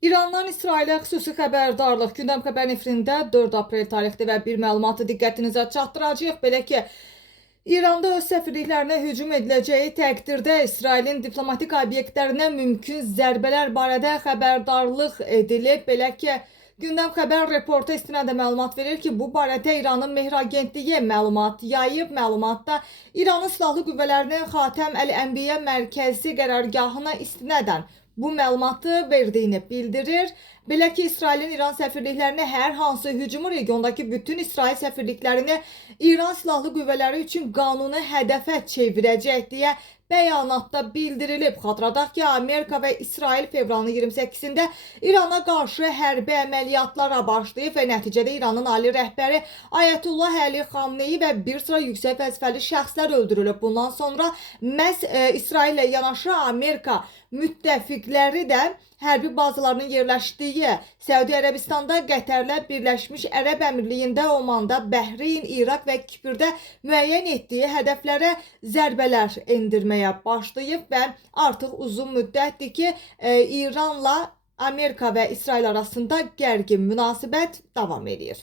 İrandan İsrailə xüsusi xəbərdarlıq. Gündəm xəbər nefrində 4 aprel tarixli və bir məlumatı diqqətinizə çatdıracağıq. Belə ki, İranda öz səfirliklərinə hücum ediləcəyi təqdirdə İsrailin diplomatik obyektlərinə mümkün zərbələr barədə xəbərdarlıq edilib. Belə ki, Gündəm xəbər reporta istinadən məlumat verir ki, bu barədə İranın Mehr Agentliyi məlumat yayıb. Məlumatda İranın silahlı qüvvələrinin Xatəm Əl-Ənbiyə mərkəzi qərargahına istinadən bu məlumatı verdiyini bildirir. Belə ki, İsrailin İran səfirliklərinə hər hansı hücumu regiondakı bütün İsrail səfirliklərini İran silahlı qüvvələri üçün qanuni hədəfə çevirəcək deyə bəyanatda bildirilib. Xatırladaq ki, Amerika və İsrail fevralın 28-də İrana qarşı hərbi əməliyyatlara başlayıb və nəticədə İranın ali rəhbəri Ayətullah Əli Xamneyi və bir sıra yüksək vəzifəli şəxslər öldürülüb. Bundan sonra məhz İsraillə yanaşı Amerika müttəfiqləri də hərbi bazalarının yerləşdiyi Səudi Ərəbistanda, Qətərlə, Birləşmiş Ərəb Əmirliyində, Omanda, Bəhreyn, İraq və Kiprdə müəyyən etdiyi hədəflərə zərbələr endirməyə başlayıb və artıq uzun müddətdir ki, İranla Amerika və İsrail arasında gərgin münasibət davam edir.